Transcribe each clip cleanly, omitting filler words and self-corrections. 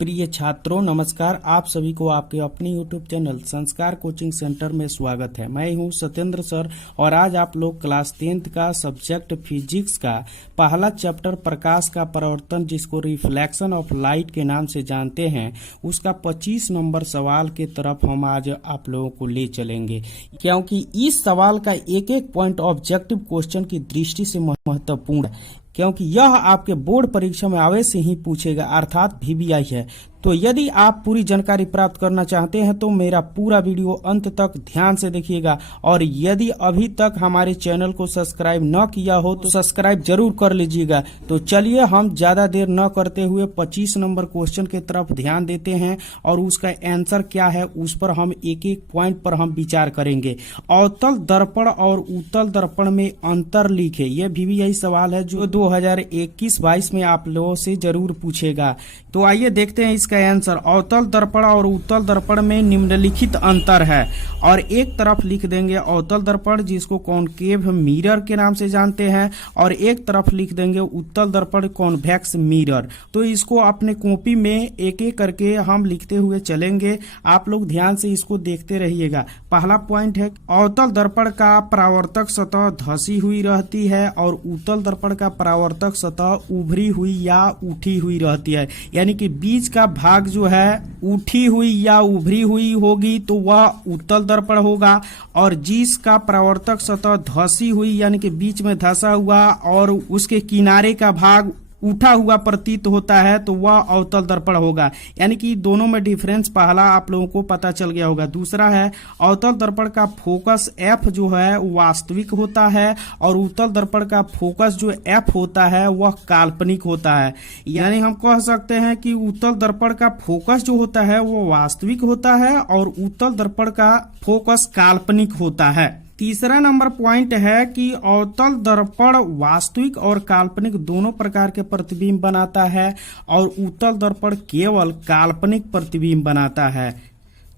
प्रिय छात्रों नमस्कार। आप सभी को आपके अपने YouTube चैनल संस्कार कोचिंग सेंटर में स्वागत है। मैं हूं सत्येंद्र सर और आज आप लोग क्लास 10th का सब्जेक्ट फिजिक्स का पहला चैप्टर प्रकाश का परावर्तन, जिसको रिफ्लेक्शन ऑफ लाइट के नाम से जानते हैं, उसका 25 नंबर सवाल के तरफ हम आज आप लोगों को ले चलेंगे, क्योंकि इस सवाल का एक एक पॉइंट ऑब्जेक्टिव क्वेश्चन की दृष्टि से महत्वपूर्ण है, क्योंकि यह आपके बोर्ड परीक्षा में अवश्य ही पूछेगा, अर्थात VBI है। तो यदि आप पूरी जानकारी प्राप्त करना चाहते हैं तो मेरा पूरा वीडियो अंत तक ध्यान से देखिएगा, और यदि अभी तक हमारे चैनल को सब्सक्राइब न किया हो तो सब्सक्राइब जरूर कर लीजिएगा। तो चलिए हम ज्यादा देर न करते हुए 25 नंबर क्वेश्चन के तरफ ध्यान देते हैं और उसका आंसर क्या है उस पर हम एक एक पॉइंट पर हम विचार करेंगे। अवतल दर्पण और उत्तल दर्पण में अंतर लिखे, यह VBI सवाल है जो 2021-22 में आप लोगों से जरूर पूछेगा। तो आइए देखते हैं इसका आंसर। अवतल दर्पण और उत्तल दर्पण में निम्नलिखित अंतर है, और एक तरफ लिख देंगे अवतल दर्पण, जिसको कॉनकेव मिरर के नाम से जानते हैं, और एक तरफ लिख देंगे उत्तल दर्पण कॉन्वेक्स मिरर। तो इसको अपने कॉपी में एक एक करके हम लिखते हुए चलेंगे, आप लोग ध्यान से इसको देखते रहिएगा। पहला पॉइंट है, अवतल दर्पण का परावर्तक सतह धसी हुई रहती है और उत्तल दर्पण का परावर्तक सतह उभरी हुई या उठी हुई रहती है, यानी कि बीच का भाग जो है उठी हुई या उभरी हुई होगी तो वह उत्तल दर्पण होगा, और जिसका परावर्तक सतह धसी हुई यानी कि बीच में धसा हुआ और उसके किनारे का भाग उठा हुआ प्रतीत होता है तो वह अवतल दर्पण होगा। यानी कि दोनों में डिफरेंस पहला आप लोगों को पता चल गया होगा। दूसरा है, अवतल दर्पण का फोकस F जो है वास्तविक होता है और उत्तल दर्पण का फोकस जो F होता है वह काल्पनिक होता है। यानी हम कह सकते हैं कि उत्तल दर्पण का फोकस जो होता है वह वास्तविक होता है और उत्तल दर्पण का फोकस काल्पनिक होता है। तीसरा नंबर पॉइंट है कि अवतल दर्पण वास्तविक और काल्पनिक दोनों प्रकार के प्रतिबिंब बनाता है और उत्तल दर्पण केवल काल्पनिक प्रतिबिंब बनाता है।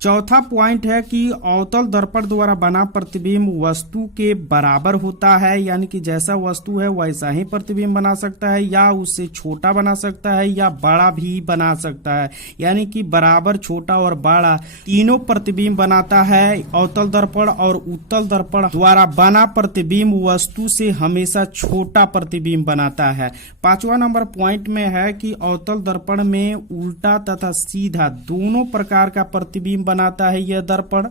चौथा पॉइंट है कि अवतल दर्पण द्वारा बना प्रतिबिंब वस्तु के बराबर होता है, यानी कि जैसा वस्तु है वैसा ही प्रतिबिंब बना सकता है, या उससे छोटा बना सकता है या बड़ा भी बना सकता है। यानी कि बराबर, छोटा और बड़ा तीनों प्रतिबिंब बनाता है अवतल दर्पण, और उत्तल दर्पण द्वारा बना प्रतिबिंब वस्तु से हमेशा छोटा प्रतिबिंब बनाता है। पांचवा नंबर पॉइंट में है कि अवतल दर्पण में उल्टा तथा सीधा दोनों प्रकार का प्रतिबिंब बनाता है यह दर्पण,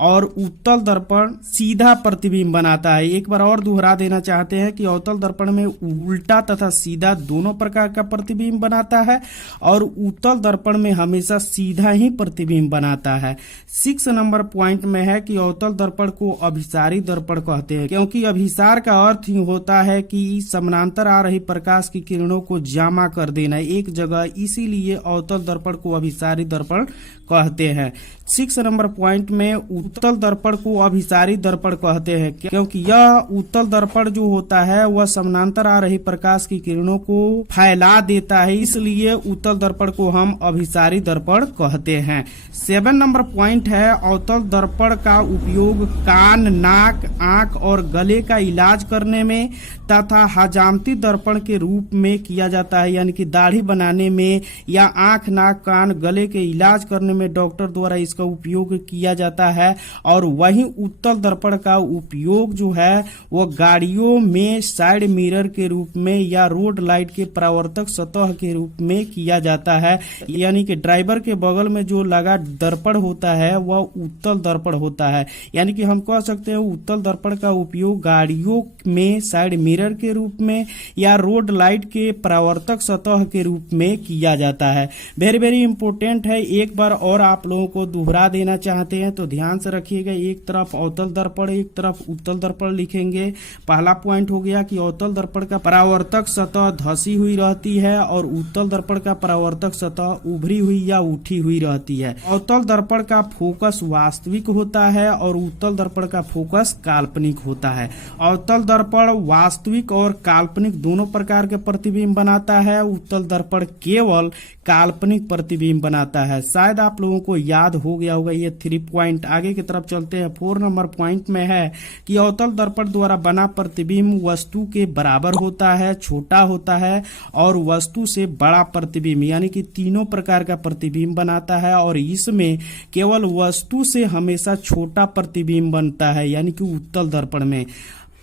और उत्तल दर्पण सीधा प्रतिबिंब बनाता है। एक बार और दोहरा देना चाहते हैं कि अवतल दर्पण में उल्टा तथा सीधा दोनों प्रकार का प्रतिबिंब बनाता है और उत्तल दर्पण में हमेशा सीधा ही प्रतिबिंब बनाता है। 6 नंबर पॉइंट में है कि अवतल दर्पण को अभिसारी दर्पण कहते हैं, क्योंकि अभिसार का अर्थ ही होता है कि समानांतर आ रही प्रकाश की किरणों को जमा कर देना एक जगह, इसीलिए अवतल दर्पण को अभिसारी दर्पण कहते हैं। 6 नंबर पॉइंट में उत्तल दर्पण को अभिसारी दर्पण कहते हैं, क्योंकि यह उत्तल दर्पण जो होता है वह समानांतर आ रही प्रकाश की किरणों को फैला देता है, इसलिए उत्तल दर्पण को हम अभिसारी दर्पण कहते हैं। 7 नंबर पॉइंट है, अवतल दर्पण का उपयोग कान, नाक, आंख और गले का इलाज करने में तथा हजामती दर्पण के रूप में किया जाता है, यानी कि दाढ़ी बनाने में या आंख, नाक, कान, गले के इलाज करने में डॉक्टर द्वारा इसका उपयोग किया जाता है। और वहीं उत्तल दर्पण का उपयोग जो है वो गाड़ियों में साइड मिरर के रूप में या रोड लाइट के परावर्तक सतह के रूप में किया जाता है, यानी कि ड्राइवर के बगल में जो लगा दर्पण होता है वह उत्तल दर्पण होता है। यानी कि हम कह सकते हैं उत्तल दर्पण का उपयोग गाड़ियों में साइड मिरर के रूप में या रोड लाइट के परावर्तक सतह के रूप में किया जाता है। वेरी वेरी इंपॉर्टेंट है, एक बार और आप लोगों को दोहरा देना चाहते हैं तो ध्यान से रखिएगा। एक तरफ अवतल दर्पण, एक तरफ उत्तल दर्पण लिखेंगे। पहला पॉइंट हो गया कि अवतल दर्पण का परावर्तक सतह धसी हुई रहती है और उत्तल दर्पण का परावर्तक सतह उभरी हुई या उठी हुई रहती है। अवतल दर्पण का फोकस वास्तविक होता है और उत्तल दर्पण का फोकस काल्पनिक होता है। अवतल दर्पण वास्तविक और काल्पनिक दोनों प्रकार के प्रतिबिंब बनाता है। उत्तल दर्पण केवल काल्पनिक प्रतिबिंब बनाता है। शायद आप लोगों को याद हो गया होगा ये 3 पॉइंट। आगे की तरफ चलते हैं। 4 नंबर पॉइंट में है कि अवतल दर्पण द्वारा बना प्रतिबिंब वस्तु के बराबर होता है, छोटा होता है और वस्तु से बड़ा प्रतिबिंब, यानी कि तीनों प्रकार का प्रतिबिंब बनाता है और इसमें केवल वस्तु से हमेशा छोटा प्रतिबिंब बनता है, यानी कि उत्तल दर्पण में।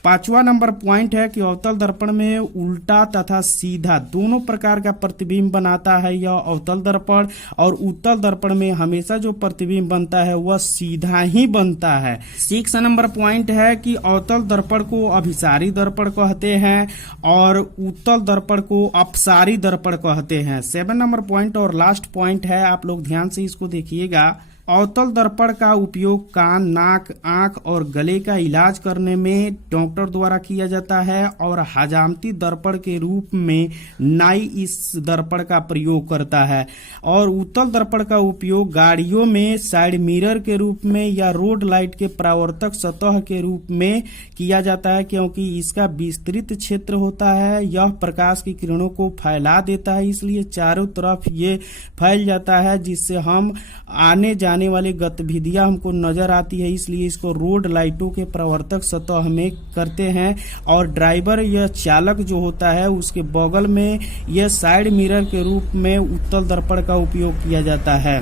5वां नंबर पॉइंट है कि अवतल दर्पण में उल्टा तथा सीधा दोनों प्रकार का प्रतिबिंब बनाता है यह अवतल दर्पण, और उत्तल दर्पण में हमेशा जो प्रतिबिंब बनता है वह सीधा ही बनता है। 6 नंबर पॉइंट है कि अवतल दर्पण को अभिसारी दर्पण कहते हैं और उत्तल दर्पण को अपसारी दर्पण कहते हैं। 7 नंबर पॉइंट और लास्ट पॉइंट है, आप लोग ध्यान से इसको देखिएगा। अवतल दर्पण का उपयोग कान, नाक, आंख और गले का इलाज करने में डॉक्टर द्वारा किया जाता है और हजामती दर्पण के रूप में नाई इस दर्पण का प्रयोग करता है। और उत्तल दर्पण का उपयोग गाड़ियों में साइड मिरर के रूप में या रोड लाइट के परावर्तक सतह के रूप में किया जाता है, क्योंकि इसका विस्तृत क्षेत्र होता है। यह प्रकाश की किरणों को फैला देता है, इसलिए चारों तरफ ये फैल जाता है, जिससे हम आने जाने वाली गतिविधियां हमको नजर आती है। इसलिए इसको रोड लाइटों के प्रवर्तक सतह में करते हैं। और ड्राइवर या चालक जो होता है उसके बगल में यह साइड मिरर के रूप में उत्तल दर्पण का उपयोग किया जाता है।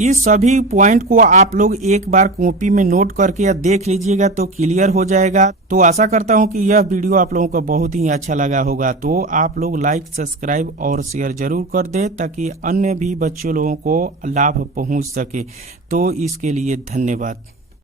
इस सभी पॉइंट को आप लोग एक बार कॉपी में नोट करके या देख लीजिएगा तो क्लियर हो जाएगा। तो आशा करता हूं कि यह वीडियो आप लोगों को बहुत ही अच्छा लगा होगा। तो आप लोग लाइक, सब्सक्राइब और शेयर जरूर कर दें ताकि अन्य भी बच्चों लोगों को लाभ पहुंच सके। तो इसके लिए धन्यवाद।